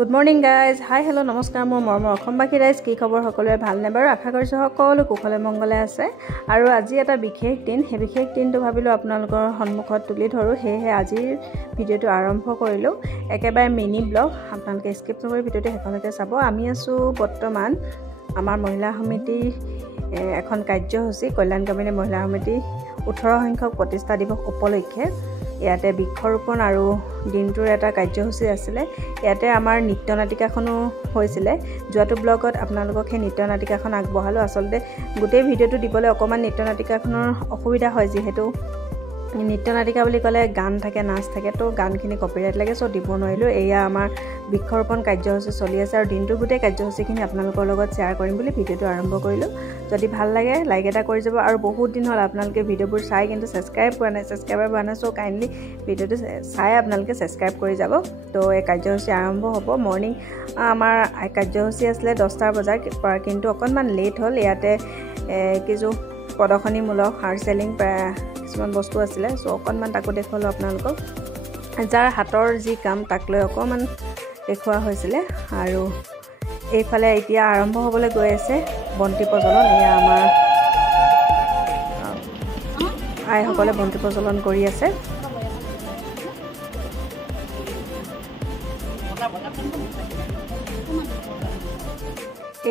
Good morning guys. Hi hello নমস্কাৰ মোৰ মৰমৰ অসমবাসী ৰাইজ কি খবৰ সকলোৰে ভাল নে বাৰু আশা কৰিছো সকলো কুশলে মংগলে আছে আৰু আজি এটা বিশেষ দিন হে বিশেষ দিনটো ভাবিলো আপোনালোকৰ সন্মুখত তুলি ধৰো হেহে আজিৰ ভিডিওটো আৰম্ভ কৰিলো একেবাৰে মিনি ব্লগ আপোনালোকে স্কিপ নকৰি ভিডিওটো হেকলৈকে চাব আমি আছো বৰ্তমান আমাৰ মহিলা সমিতি এখন কাৰ্যসূচী কল্যাণ কমিটি মহিলা সমিতি 18 সংখ্যক প্ৰতিষ্ঠা দিৱস উপলক্ষে ইয়াতে বৃক্ষৰোপণ আৰু দিনটোৰ এটা কাৰ্যসূচী আছিল ইয়াতে আমাৰ নৃত্য নাটিকাখনো হৈছিল যোৱাটো ব্লগত আপোনালোকক সেই নৃত্য নাটিকাখন আগবঢ়ালো আসলতে গোটেই ভিডিওটো দিবলৈ অকমান নৃত্য নাটিকাখনৰ অসুবিধা হয় যেহেতু নৃত্য নাটিকা বুলি ক'লে গান থাকে নাচ থাকে তো গানখিনি কপিৰাইট লাগে সো দিব নোৱাৰিলো এয়া আমাৰ বৃক্ষৰোপণ কাৰ্যসূচী চলি আছে আৰু দিনটোৰ গোটেই কাৰ্যসূচীখিনি আপোনালোকৰ লগত শ্বেয়াৰ কৰিম বুলি ভিডিওটো আৰম্ভ কৰিলো যদি ভাল লাগে লাইক এটা কৰি যাব আৰু বহুত দিন হ'ল আপোনালোকে ভিডিওবোৰ চাই কিন্তু সাবস্ক্ৰাইব কৰা নাই সাবস্ক্ৰাইবাৰ বনা সো কাইন্ডলি ভিডিওটো চাই আপোনালোকে সাবস্ক্ৰাইব কৰি যাব তো এই কাৰ্যসূচী আৰম্ভ হ'ব মৰ্নিং আমাৰ কাৰ্যসূচী আছিল 10টা বজাৰ কিন্তু অকনমান লেট হ'ল ইয়াতে কিছু প্ৰদৰ্শনীমূলক হাৰ্ড সেলিং কিছুমান বস্তু আছিল সো অকনমান তাকো দেখুৱালো আপোনালোকক যাৰ হাতৰ যি কাম তাক লৈ অকমান দেখুৱা হৈছিল আৰু এইফালে এতিয়া আৰম্ভ হ'বলৈ গৈ আছে বন্তি প্ৰজ্বলন এয়া আমাৰ আইসকলে বন্তি প্ৰজ্বলন কৰি আছে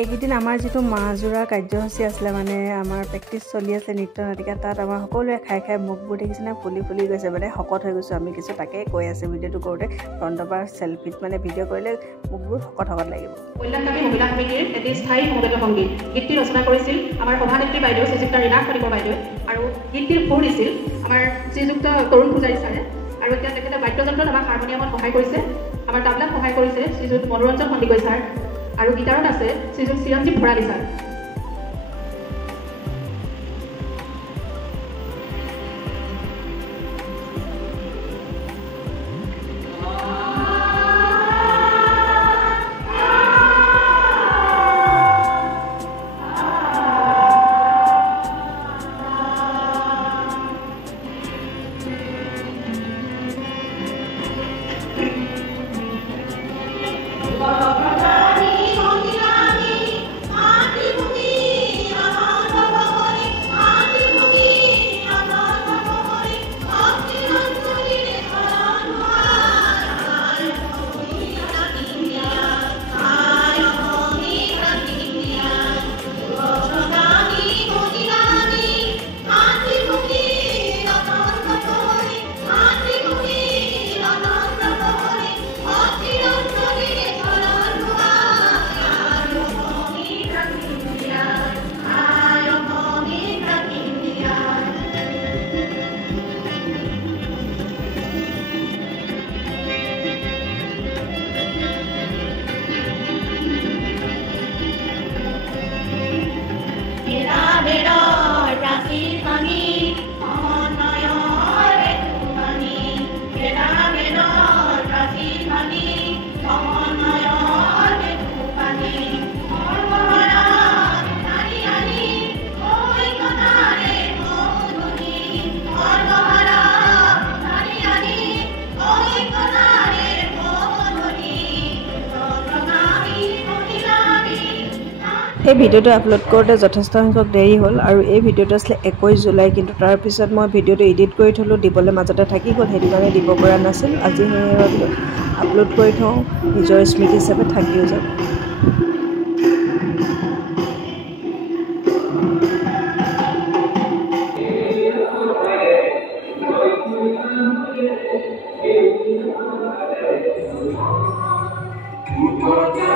এইকেইদিন আমাৰ যেটো মাজুৰা কাৰ্যসূচী আছিল মানে আমাৰ প্ৰেক্টিস চলি আছে নৃত্য নাটিকা তাত আমাৰ সকলোৱে খাই খাই মুখবোৰ দেখিছে না ফুলি ফুলি গৈছে মানে হকত হৈ গৈছে আমি কিছু তাকে কৈ আছে ভিডিওটো কৰোতে ফ্ৰণ্টৰ পৰা সেলফিত মানে ভিডিও কৰিলে মুখবোৰ হকত লাগিব কল্যাণকামী মহিলা সমিতিৰ এটি স্থায়ী সমবেত সংগীত গীতটি ৰচনা কৰিছিল আমাৰ সভানেত্ৰী বাইদেউ শ্ৰীযুক্ত ৰীনা খনিকৰ বাইদেউ আৰু গীতটিৰ সুৰ দিছিল আমাৰ শ্ৰীযুক্ত তৰুণ পূজাৰী ছাৰে আৰু এতিয়া তেখেতে বাদ্যযন্ত্ৰত আমাৰ হাৰমনিয়ামত সহায় কৰিছে আমাৰ তাবলাত সহায় কৰিছে শ্ৰীযুক্ত মনোৰঞ্জন সন্দিকৈ ছাৰ আৰু গিটাৰত আছে শ্ৰীযুক্ত চিৰঞ্জীৱ ভৰালী ছাৰ এই ভিডিওটো আপলোড কৰোতে যথেষ্ট সংখ্যক দেৰি হ'ল আৰু এই ভিডিওটো আছিল 21 জুলাই কিন্তু তাৰ পিছত মই ভিডিওটো এডিট কৰি থলো দিবলৈ মাজতে থাকি গ'ল হেতু কাৰণে দিব পৰা নাছিল আজি আপলোড কৰি থওঁ নিজৰ স্মৃতি হিচাপে থাকিও যাব You